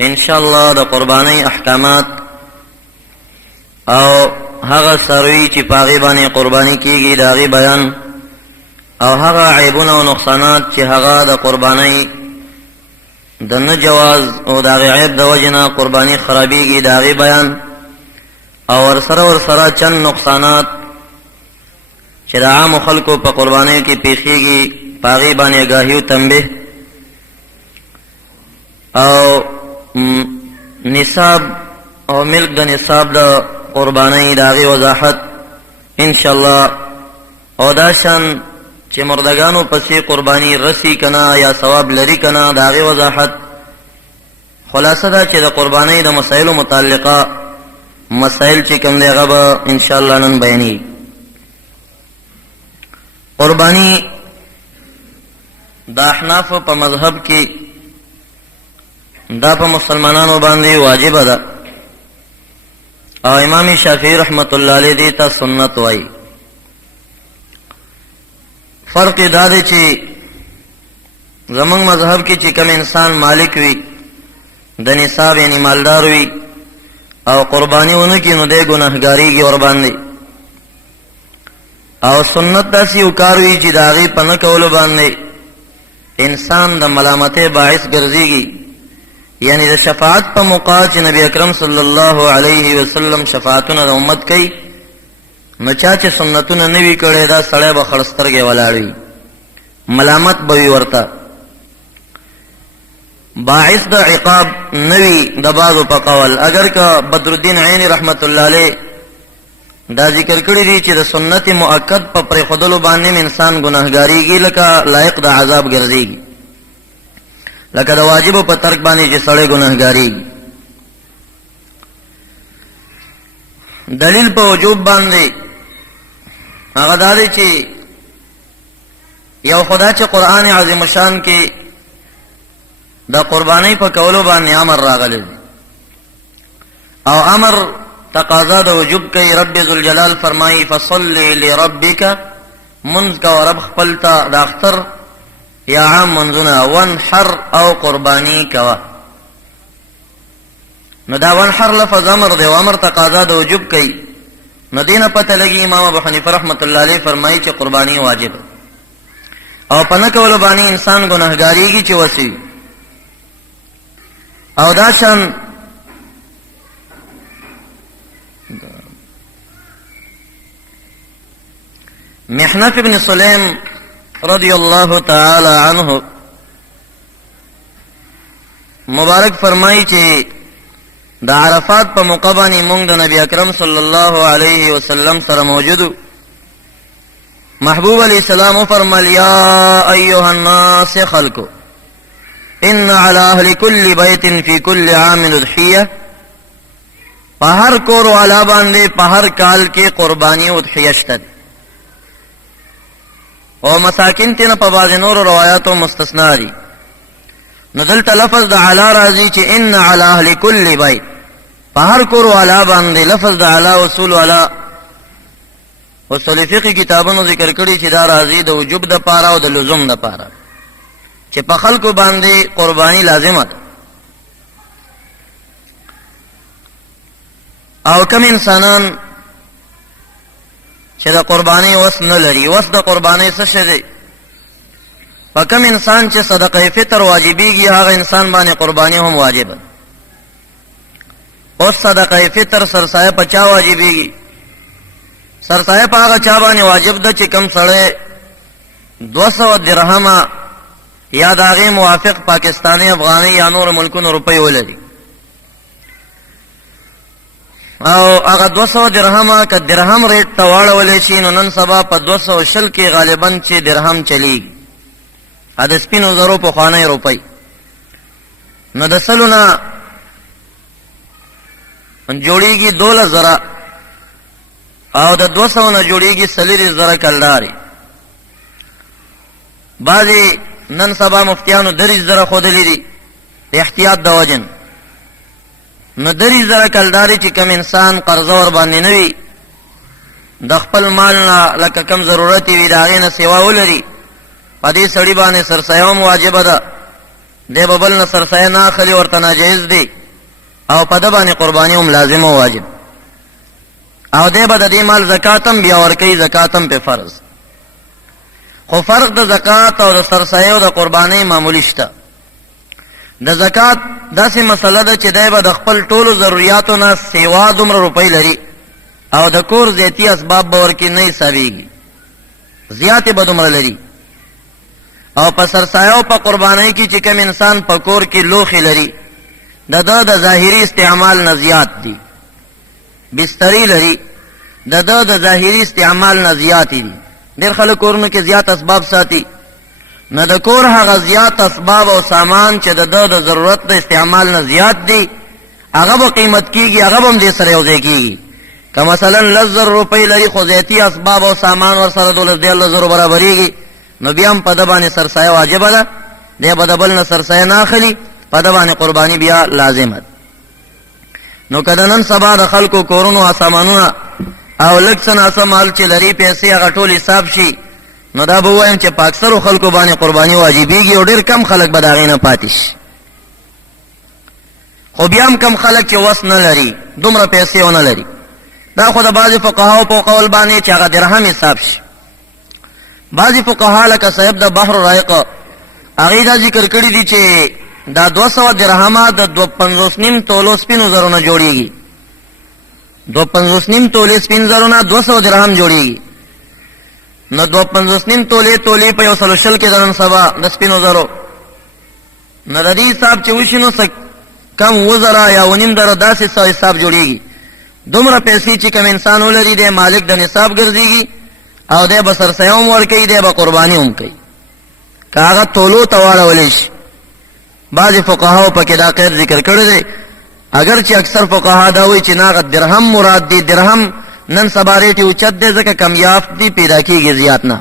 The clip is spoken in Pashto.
ان شاء الله د قربانی احکامات او هغه سروي چې پاغي باندې قربانی کیږي داغي بیان او هغه عیبونه او نقصانات چې هغه د قربانی د نه جواز او داغي عیب د وجنه قربانی خرابيږي داغي بیان او ورسره چند نقصانات چې د عام خلکو په قربانی کې پیښیږي پاغي باندې غاهیو تنبیه او نصاب او ملک د نصاب د قربانی داغي وضاحت ان شاء الله او داشن چې مردگانو پسې قربانی رسی کنا یا ثواب لري کنا داغي وضاحت خلاصه دا چې د قربانی د مسائل متعلقه مسائل چې کوم دی هغه ان شاء الله نن بیانې. قربانی د احناف په مذهب کې دا په مسلمانانو باندې واجب ده او امام شافعی رحمت الله علیه دې ته سنت وایي. فرق دا دی چې زمونږ مذهب کې چې کوم انسان مالک وي د نصاب یعنی مالدار وي او قربانی ونه کې نو دې ګناهګاریږي ور باندې او سنت داسې یو کار وي چې د هغې په نه کولو باندې انسان د ملامتۍ باعث ګرځېږي، یعنی د شفاعت په موقع چې نبی اکرم صلی الله علیه وسلم شفاعتونه د امت کوي نو چا چې سنتونه نه وي کړی دا سړی به خړ سترګې ولاړ وي، ملامت به وي ورته، باعث د عقاب نه وي د بعضو په قول. اگر که بدرالدین عینی رحمت الله علیه دا ذکر کړی دی چې د سنت مؤکد په پرېښودلو باندې انسان ګناهګاریږي لکه لایق د عذاب ګرځېږي، لکه د واجبو په ترک باندې چې سړی ګناهګاریږي. دلیل په وجوب باندې هغه دا دی چې یو خدا چې قرآن عظیم شان کې د قربانی په کولو باندې امر راغلی او امر تقاضا د وجوب کوي. رب ذوالجلال فرمایي فصلی لربک، منځ کوه رب خپل ته د اختر یا عام منځونه، وانحر او قربانی کوه. نو دا وانحر لفظ امر دی او امر تقاضا د وجوب کوي، نو دینه پته لګي امام ابو حنیفه رحمت الله علیه فرمایي چې قربانی واجب او په نه کولو باندې انسان ګناهګاریږي چې وسی. او دا شان محنف ابن سلیم رضی الله تعالی عنه مبارک فرمایي چې د عرفات په موقع باندې موږ د نبی اکرم صلی الله علیه وسلم سره موجودو. محبوب علیہ السلام فرمایل یا ایها الناس خلقو ان علی اهل کل بیت فی کل عام اضحیه، په هر کور والا باندې په هر کال کې قربانی او اضحیه شته او مساکین تینا په بعض نور روایاتو مستثنا دي. نو دلته لفظ د علا راځي چې ان علی اهل کل بیت، په هر کور والا باندې لفظ د علا اصول والا اصول فقه کتابونو ذکر کړي چې دا راځي د وجوب د پاره او د لزوم د پاره چې په خلکو باندې قربانی لازمه ده. او کم انسانان چې د قربانی وس نه لري، وس د قربانی څه شی دی؟ په کم انسان چې صدقه فطر واجبېږي هغه انسان باندې قربانی هم واجبه. اوس صدقه فطر سرسایه په چا واجبېږي؟ سرسایه په هغه چا باندې واجب ده چې کم سړی 200 درهمه یا د هغې موافق پاکستانی افغاني یا نور ملکونو روپۍ ولري او هغه 200 درهمه که درهم ریټ ته واړولی شي نو نن سبا په 220 کې غالبا چې درهم چلیږي، د سپینو زرو پخوانی روپۍ. نو د سلو نه جوړیږي 12 زره او د 200 نه جوړیږي 40 زره کلدارې. بعضې نن سبا مفتیانو 10 زره ښودلي دي د احتیاط د وجن. نو 10 زره کلدارې چې کم انسان قرضه ور باندې نه وي د خپل مال نه لکه کم ضرورت وي د هغې نه سیوا ولري، په دې سړي باندې سرسایه هم واجبه ده دی به بل نه سرسایه نه اخلي، ورته ناجایز دی، او په ده باندې قرباني هم لازم او واجب، او دی به د دې مال زکات هم بیا ورکوي، زکات هم پې فرض. خو فرق د زکات او د سرسایه او د قربانۍ معمولی شته. د زکات داسې مسله ده چې دی به د خپل ټولو ضروریاتو نه سیوا دومره روپۍ لري او د کور زیاتی اسباب به ورکې نه حسابېږي، زیاتې به دومره لري. او په سرسایه او په قربانۍ کې چې کوم انسان په کور کې لوښې لري، د ده د ظاهري استعمال نه زیات دي. بسترې لري، د ده د ظاهري استعمال نه زیاتې دي. ډېر خلک کورونو کې زیات اسباب ساتي، نه د کور هغه زیات اسباب او سامان چې د ده د ضرورت د استعمال نه زیات دي هغه به قیمت کېږي، هغه به هم دې سره یو ځای کېږي. که مثلا 10,000 روپۍ لري خو زیاتي اسباب او سامان ورسره 12,000 برابرېږي، نو بیا هم په ده باندې سرسایه واجبه ده، دی به د بل نه سرسایه نه اخلي، په ده باندې قرباني بیا لازمه ده. نو که د نن سبا د خلکو کورونو سامانونه او لږ څه ناڅه مال چې لري پیسې هغه ټول حساب شي، نو دا به ووایم چې په اکثرو خلکو باندې قرباني واجبېږي او ډېر کم خلک به د هغې نه پاتې شي. خو بیا هم کم خلک چې وس نه لري، دومره پیسې ونه لري، دا خو د بعضې فقهاو په قول باندې چې هغه درهم حساب شي. بعضې فقها لکه صاحب د بحر رایق هغې دا ذکر کړي دي چې دا 200 درهمه د 250 تولو سپینو زرو نه جوړېږي. 250 تولې سپین زرو نه 200 درهم جوړېږي. نو 250 تولې په 120 کې د نن سبا د سپینو زرو، نو د دې حساب چې وشي نو کم 2,000 یا 2,500 داسې حساب جوړېږي. دومره پیسې چې کوم انسان ولري دی مالک د نصاب ګرځېږي او دی به سرسایه هم ورکوي، دی به قرباني هم کوي، که هغه تولو ته واړولی شي. بعضې فقهاو پکې دا قید ذکر کړی دی، اگر چې اکثر فقها دا وایي چې نه درهم مراد دی، درهم نن سبا ریټ اوچت دی ځکه کم یافت دی، پیدا کېږي زیات نه.